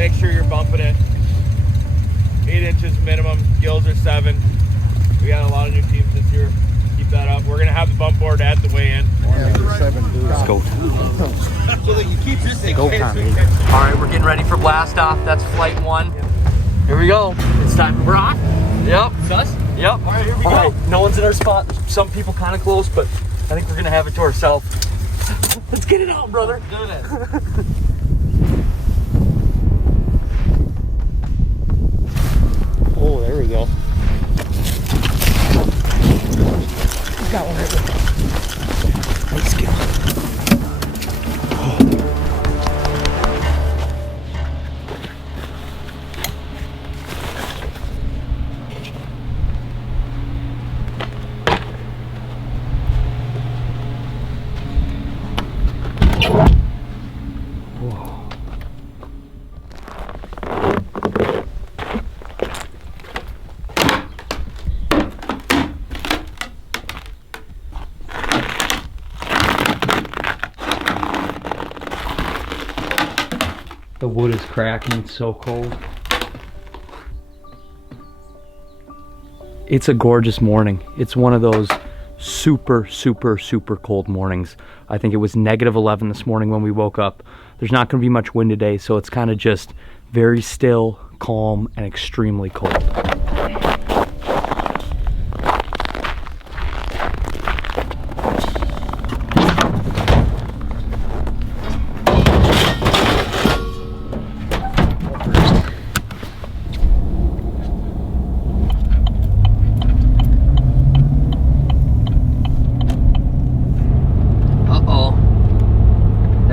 Make sure you're bumping it. 8 inches minimum, gills are 7. We got a lot of new teams this year. Keep that up. We're gonna have the bump board at the weigh-in. Let's go. So that you keep this thing. Go time, baby. All right, we're getting ready for blast off. That's flight 1. Here we go. It's time for Brock. Yep. Sus? Yep. All right, here we go. No one's in our spot. Some people kind of close, but I think we're gonna have it to ourselves. Let's get it out, brother. Do this. Oh, there we go. Got one right there. Let's go. The wood is cracking, it's so cold. It's a gorgeous morning. It's one of those super cold mornings. I think it was -11 this morning when we woke up. There's not gonna be much wind today, so it's kind of just very still, calm, and extremely cold.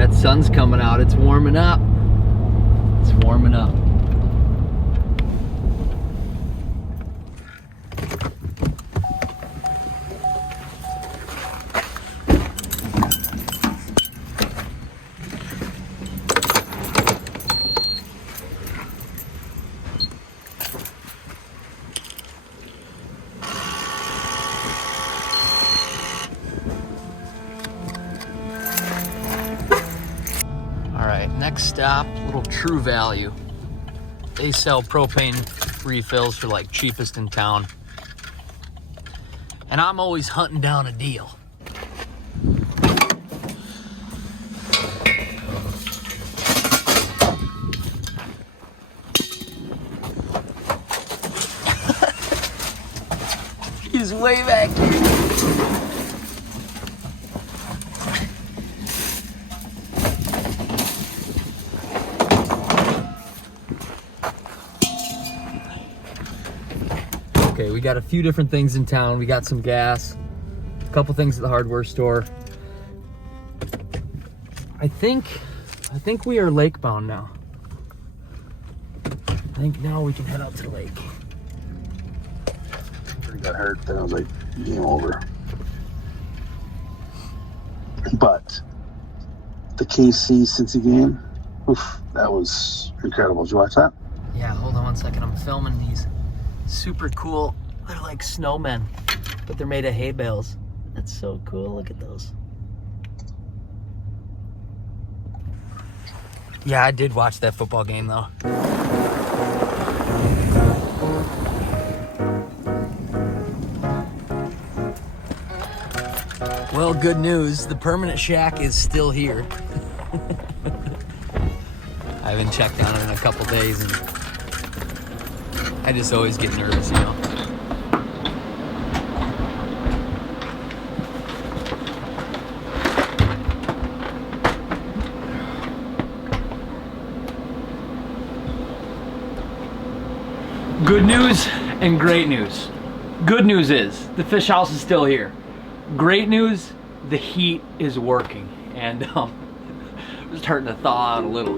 Sun's coming out, it's warming up. It's warming up. Next stop, little True Value. They sell propane refills for like cheapest in town. And I'm always hunting down a deal. He's way back here. Okay, we got a few different things in town. We got some gas, a couple things at the hardware store. I think we are lake bound now. I think now we can head out to the lake. I got hurt, then I was like, game over. But the KC Cincy game, oof, that was incredible. Did you watch that? Yeah, hold on one second. I'm filming these super cool. They're like snowmen, but they're made of hay bales. That's so cool. Look at those. Yeah, I did watch that football game though. Well, good news. The permanent shack is still here. I haven't checked on it in a couple days, and I just always get nervous, you know. Good news and great news. Good news is the fish house is still here. Great news, the heat is working, and it's starting to thaw out a little.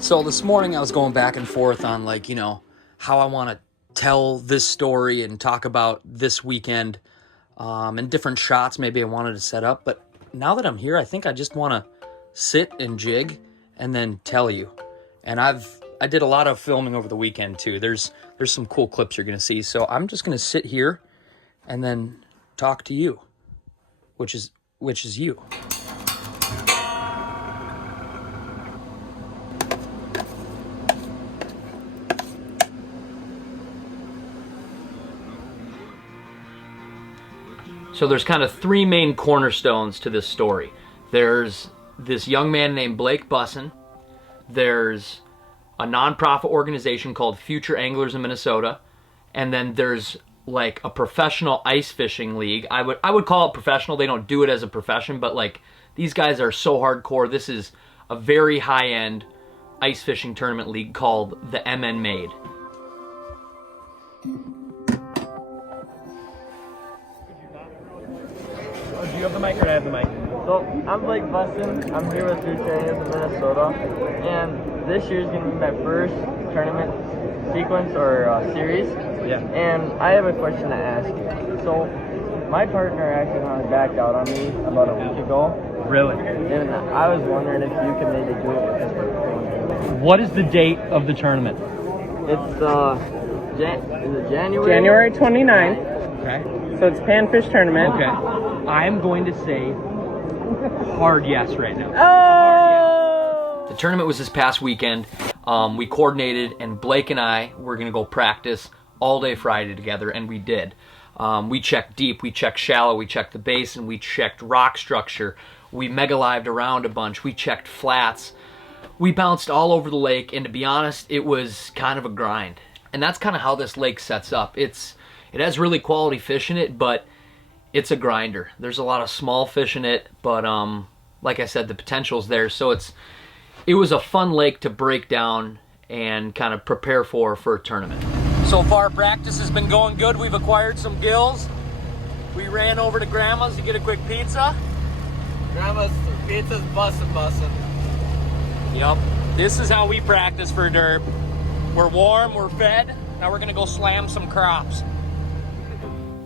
So this morning I was going back and forth on, like, you know, how I want to tell this story and talk about this weekend and different shots maybe I wanted to set up. But now that I'm here, I think I just want to sit and jig and then tell you. And I did a lot of filming over the weekend too. There's some cool clips you're gonna see. So I'm just gonna sit here and then talk to you, which is you. So there's kind of three main cornerstones to this story. There's this young man named Blake Bussin. There's a nonprofit organization called Future Anglers in Minnesota. And then there's like a professional ice fishing league. I would call it professional. They don't do it as a profession, but like these guys are so hardcore. This is a very high-end ice fishing tournament league called the MN Made. Do you have the mic or do I have the mic? So, I'm Blake Bussin. I'm here with Future Anglers in Minnesota, and this year is going to be my first tournament sequence or series. Yeah. And I have a question to ask you. So, my partner actually kind of backed out on me about a week ago, Really? and I was wondering if you could maybe do it with me. What is the date of the tournament? It's is it January? January 29th. Okay. So it's Panfish Tournament. Okay. I'm going to say hard yes right now. Oh! The tournament was this past weekend. We coordinated, and Blake and I were going to go practice all day Friday together, and we did. We checked deep, we checked shallow, we checked the basin, we checked rock structure, we mega-lived around a bunch, we checked flats. We bounced all over the lake, and to be honest, it was kind of a grind. And that's kind of how this lake sets up. It has really quality fish in it, but it's a grinder. There's a lot of small fish in it, but like I said, the potential's there. So it was a fun lake to break down and kind of prepare for a tournament. So far, practice has been going good. We've acquired some gills. We ran over to Grandma's to get a quick pizza. Grandma's pizza's bussin'. Yep. This is how we practice for derp. We're warm, we're fed. Now we're gonna go slam some crops.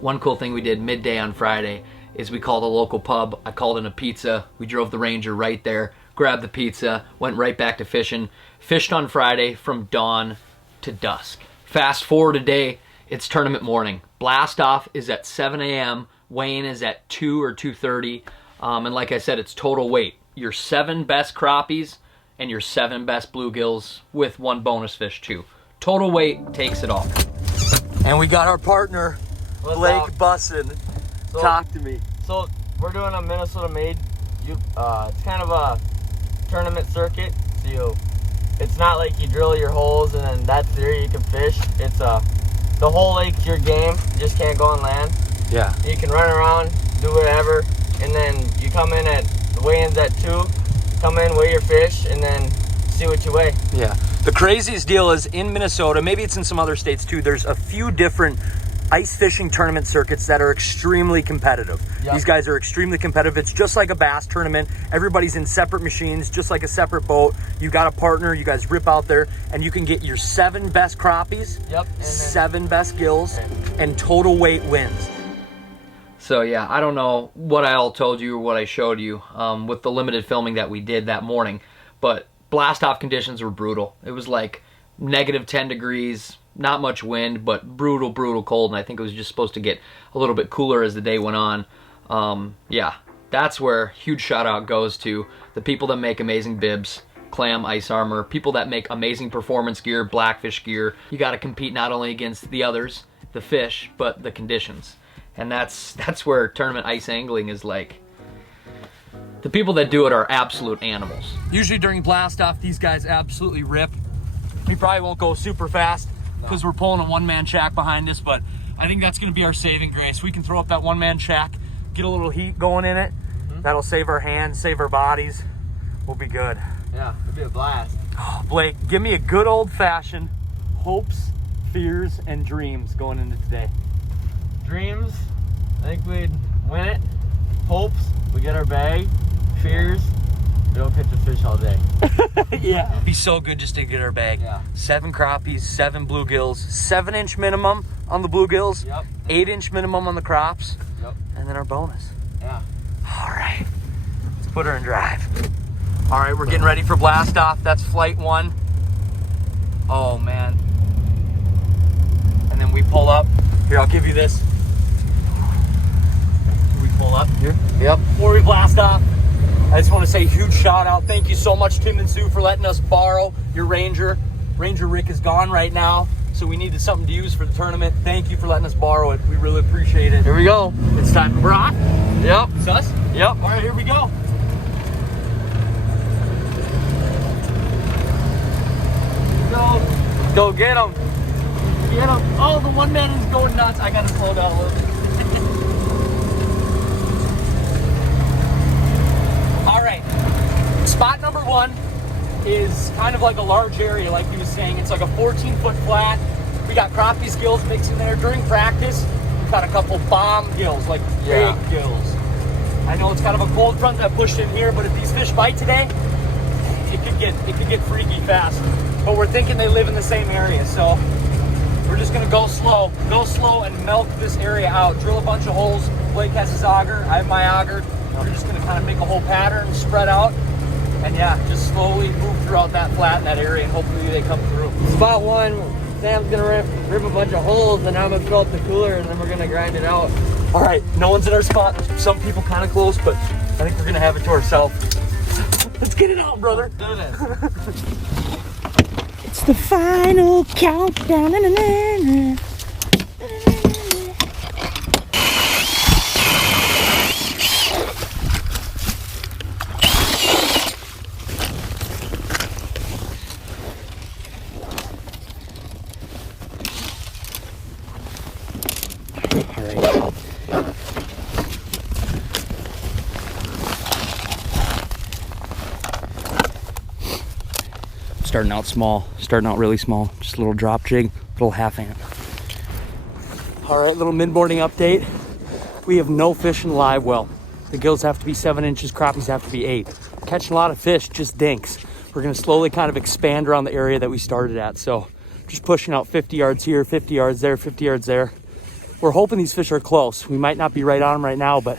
One cool thing we did midday on Friday is we called a local pub. I called in a pizza. We drove the Ranger right there, grabbed the pizza, went right back to fishing. Fished on Friday from dawn to dusk. Fast forward today, it's tournament morning. Blast off is at 7 a.m. Weigh-in is at 2 or 2:30. And like I said, it's total weight. Your 7 best crappies and your 7 best bluegills with 1 bonus fish too. Total weight takes it all. And we got our partner, Blake Bussin. Talk to me. So we're doing a Minnesota Made. It's kind of a tournament circuit. So it's not like you drill your holes and then that's there you can fish. It's the whole lake's your game. You just can't go on land. Yeah. You can run around, do whatever, and then you come in at the weigh-ins at 2. Come in, weigh your fish, and then see what you weigh. Yeah. The craziest deal is in Minnesota, maybe it's in some other states too, there's a few different ice fishing tournament circuits that are extremely competitive. Yep. These guys are extremely competitive. It's just like a bass tournament. Everybody's in separate machines, just like a separate boat. You got a partner, you guys rip out there, and you can get your 7 best crappies, Yep. And 7 best gills, and total weight wins. So yeah, I don't know what I all told you or what I showed you with the limited filming that we did that morning, but blast-off conditions were brutal. It was like -10 degrees, not much wind, but brutal, brutal cold, and I think it was just supposed to get a little bit cooler as the day went on. Yeah, that's where huge shout-out goes to the people that make amazing bibs, clam, ice armor, people that make amazing performance gear, blackfish gear. You got to compete not only against the others, the fish, but the conditions. And that's where tournament ice angling is like. The people that do it are absolute animals. Usually during blast off, these guys absolutely rip. We probably won't go super fast because we're pulling a one-man shack behind us, but I think that's gonna be our saving grace. We can throw up that one-man shack, get a little heat going in it. That'll save our hands, save our bodies. We'll be good. Yeah, it'll be a blast. Oh, Blake, give me a good old-fashioned hopes, fears, and dreams going into today. Dreams, I think we'd win it. Hopes, we get our bag. Fears, we don't catch a fish all day. Yeah. It'd be so good just to get our bag. Yeah. 7 crappies, 7 bluegills, 7-inch minimum on the bluegills, Yep. 8-inch minimum on the crops, Yep. and then our bonus. Yeah. All right, let's put her in drive. All right, we're getting ready for blast off. That's flight 1. Oh man. And then we pull up. Here, I'll give you this. We pull up here. Yep. Before we blast off, I just want to say huge shout out. Thank you so much, Tim and Sue, for letting us borrow your Ranger. Ranger Rick is gone right now, so we needed something to use for the tournament. Thank you for letting us borrow it. We really appreciate it. Here we go. It's time. We're on? Yep. Sus? Yep. All right, here we go. Go get him. Get him. Oh, the one man is going nuts. I gotta slow down a little bit. All right. Spot number 1 is kind of like a large area, like he was saying. It's like a 14-foot flat. We got crappie gills mixed in there. During practice, we've got a couple bomb gills, like big gills. I know it's kind of a cold front that pushed in here, but if these fish bite today, it could get freaky fast. But we're thinking they live in the same area, so we're just gonna go slow and milk this area out. Drill a bunch of holes. Blake has his auger, I have my auger. We're just gonna kind of make a whole pattern, spread out, and yeah, just slowly move throughout that flat in that area, and hopefully they come through. Spot 1, Sam's gonna rip a bunch of holes, and I'm gonna fill up the cooler, and then we're gonna grind it out. All right, no one's in our spot. Some people kind of close, but I think we're gonna have it to ourselves. Let's get it out, brother. Do this. It's the final countdown. Na, na, na, na. Starting out small, starting out really small, just a little drop jig, little half amp. All right, little mid-morning update. We have no fish in the live well. The gills have to be 7 inches, crappies have to be 8. Catching a lot of fish, just dinks. We're gonna slowly kind of expand around the area that we started at. So just pushing out 50 yards here, 50 yards there, 50 yards there. We're hoping these fish are close. We might not be right on them right now, but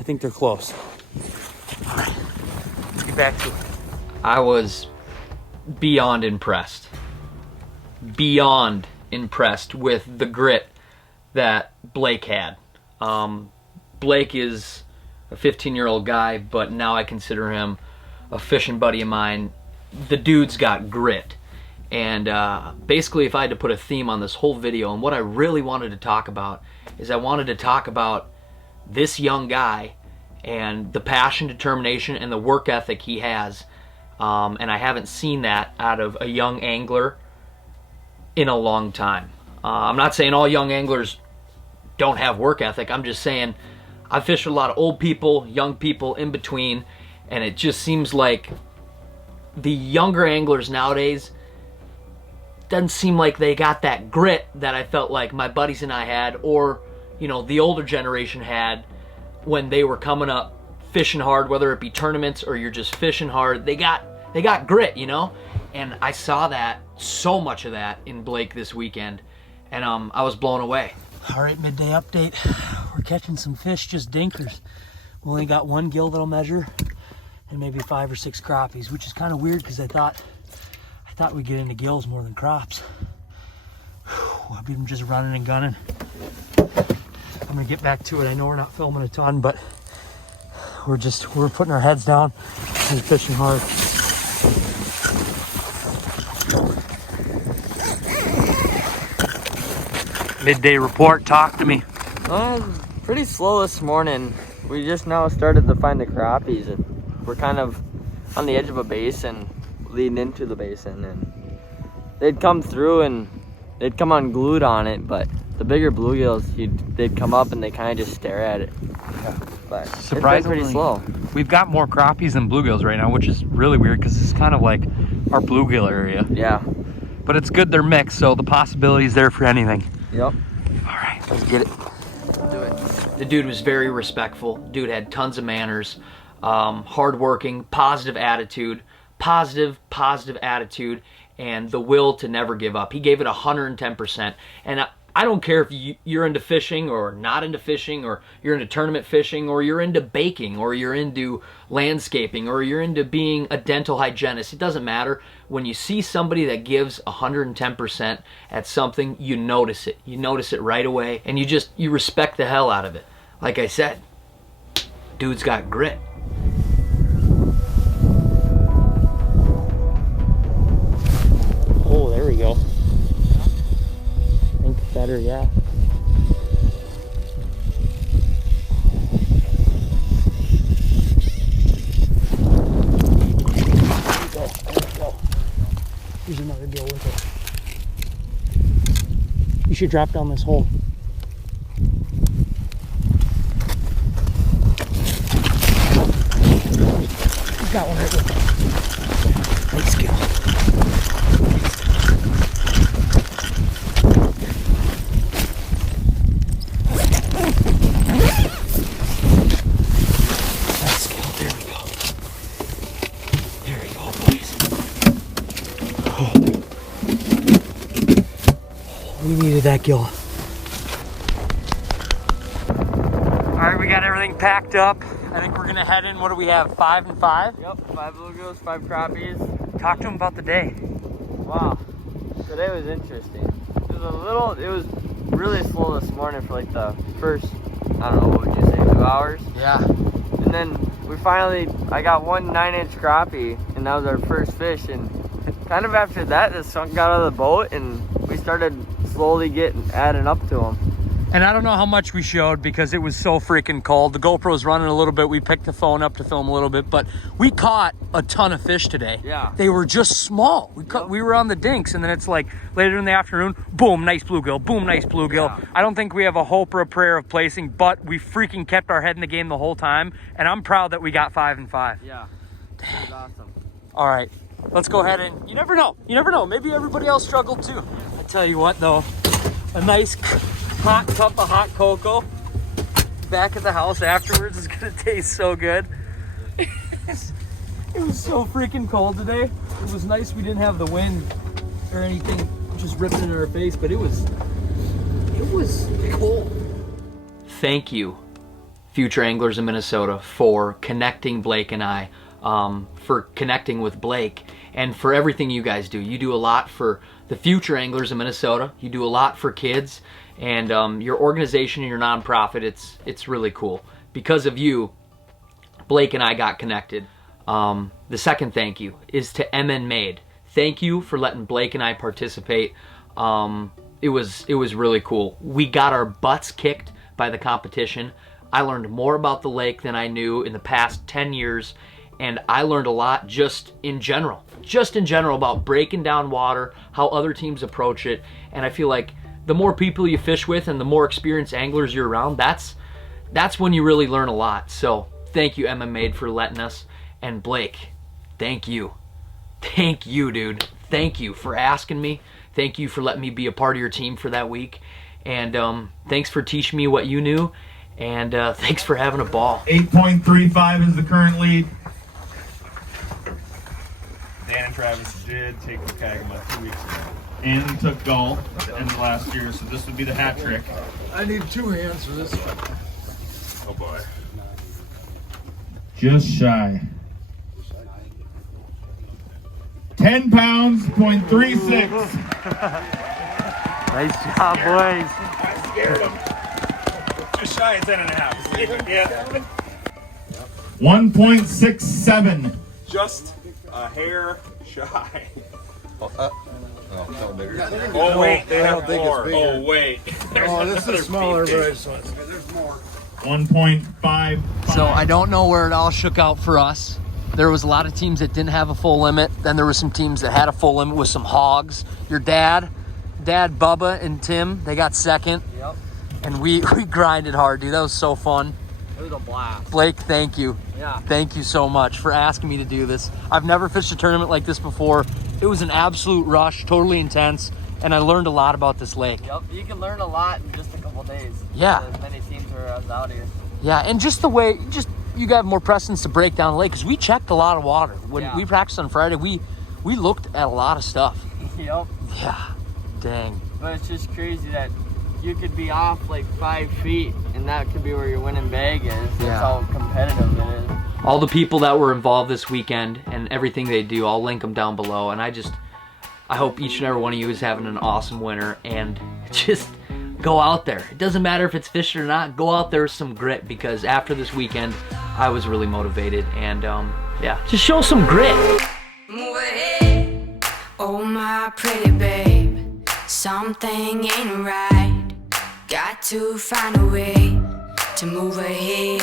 I think they're close. All right, let's get back to it. I was beyond impressed with the grit that Blake had. Blake is a 15-year-old guy, but now I consider him a fishing buddy of mine. The dude's got grit. And basically, if I had to put a theme on this whole video, and what I really wanted to talk about is I wanted to talk about this young guy and the passion, determination, and the work ethic he has. And I haven't seen that out of a young angler in a long time. I'm not saying all young anglers don't have work ethic. I'm just saying I fish with a lot of old people, young people, in between, and it just seems like the younger anglers nowadays doesn't seem like they got that grit that I felt like my buddies and I had, or you know, the older generation had when they were coming up fishing hard, whether it be tournaments or you're just fishing hard. They got grit, you know? And I saw that, so much of that in Blake this weekend, and I was blown away. All right, midday update. We're catching some fish, just dinkers. We only got 1 gill that'll measure and maybe 5 or 6 crappies, which is kind of weird because I thought we'd get into gills more than crops. I've been just running and gunning. I'm gonna get back to it. I know we're not filming a ton, but we're putting our heads down and fishing hard. Midday report, talk to me. Pretty slow this morning. We just now started to find the crappies, and we're kind of on the edge of a basin, leading into the basin, and they'd come through and they'd come unglued on it, but the bigger bluegills, they'd come up and they kind of just stare at it. Yeah. But surprisingly, it's been pretty slow. We've got more crappies than bluegills right now, which is really weird because it's kind of like our bluegill area. Yeah. But it's good they're mixed, so the possibility is there for anything. Yep. All right, let's get it. Do it. The dude was very respectful. Dude had tons of manners, hardworking, positive attitude, and the will to never give up. He gave it 110%. And I don't care if you're into fishing or not into fishing, or you're into tournament fishing, or you're into baking, or you're into landscaping, or you're into being a dental hygienist. It doesn't matter. When you see somebody that gives 110% at something, you notice it. You notice it right away, and you respect the hell out of it. Like I said, dude's got grit. Oh, there we go. I think better, yeah. There we go. Here's another deal with it. You should drop down this hole. Got one right there. Nice skill. We needed that gill. All right, we got everything packed up. I think we're gonna head in. What do we have? 5 and 5? Yep, 5 bluegills, 5 crappies. Talk to him about the day. Wow, today was interesting. It was really slow this morning for like the first, I don't know, what would you say, 2 hours? Yeah. And then I got one 9-inch crappie, and that was our first fish. And kind of after that, the skunk got out of the boat, and we started slowly adding up to them. And I don't know how much we showed because it was so freaking cold. The GoPro's running a little bit. We picked the phone up to film a little bit, but we caught a ton of fish today. Yeah. They were just small. We were on the dinks, and then it's like later in the afternoon, boom, nice bluegill, boom, nice bluegill. Yeah. I don't think we have a hope or a prayer of placing, but we freaking kept our head in the game the whole time, and I'm proud that we got 5 and 5. Yeah, it was awesome. All right, let's go ahead and, you never know. You never know. Maybe everybody else struggled too. I tell you what though, a nice hot cup of hot cocoa back at the house afterwards is gonna taste so good. It was so freaking cold today. It was nice we didn't have the wind or anything just ripping in our face, but it was cold. Thank you, future anglers in Minnesota, for connecting Blake and I, for connecting with Blake, and for everything you guys do. You do a lot for the future anglers in Minnesota. You do a lot for kids, and your organization and your nonprofit, it's really cool. Because of you, Blake and I got connected. The second thank you is to MN Made. Thank you for letting Blake and I participate. It was really cool. We got our butts kicked by the competition. I learned more about the lake than I knew in the past 10 years, and I learned a lot just in general about breaking down water, how other teams approach it. And I feel like the more people you fish with and the more experienced anglers you're around, that's when you really learn a lot. So thank you, Emma Made, for letting us. And Blake, thank you, dude. Thank you for asking me. Thank you for letting me be a part of your team for that week. And thanks for teaching me what you knew. And thanks for having a ball. 8.35 is the current lead. Dan and Travis did take the Kagama 2 weeks ago. And took golf in the last year, so this would be the hat trick. I need 2 hands for this one. Oh boy. Just shy. 10 pounds, 0.36. Nice job, boys. I scared him. Just shy of 10.5. Yeah. 1.67. Just a hair shy. Oh wait, they have more. Oh wait. Oh, this is smaller, but I just want to see. There's more. 1.5. So I don't know where it all shook out for us. There was a lot of teams that didn't have a full limit. Then there were some teams that had a full limit with some hogs. Your dad, Bubba, and Tim, they got second. Yep, And we grinded hard, dude. That was so fun. it was a blast. Blake, thank you. Yeah. Thank you so much for asking me to do this. I've never fished a tournament like this before. It was an absolute rush, totally intense, and I learned a lot about this lake. Yep, you can learn a lot in just a couple days. Yeah. There's many teams where I was out here. Yeah, and just the way, you got more precedence to break down the lake, because we checked a lot of water. When we practiced on Friday, we looked at a lot of stuff. Yep. Yeah, dang. But it's just crazy that you could be off like 5 feet, and that could be where your winning bag is. That's Yeah. how competitive it is. All the people that were involved this weekend and everything they do, I'll link them down below. And I hope each and every one of you is having an awesome winter, and just go out there. It doesn't matter if it's fishing or not, go out there with some grit, because after this weekend, I was really motivated, and yeah, just show some grit. Move ahead, oh my pretty babe, something ain't right, got to find a way to move ahead.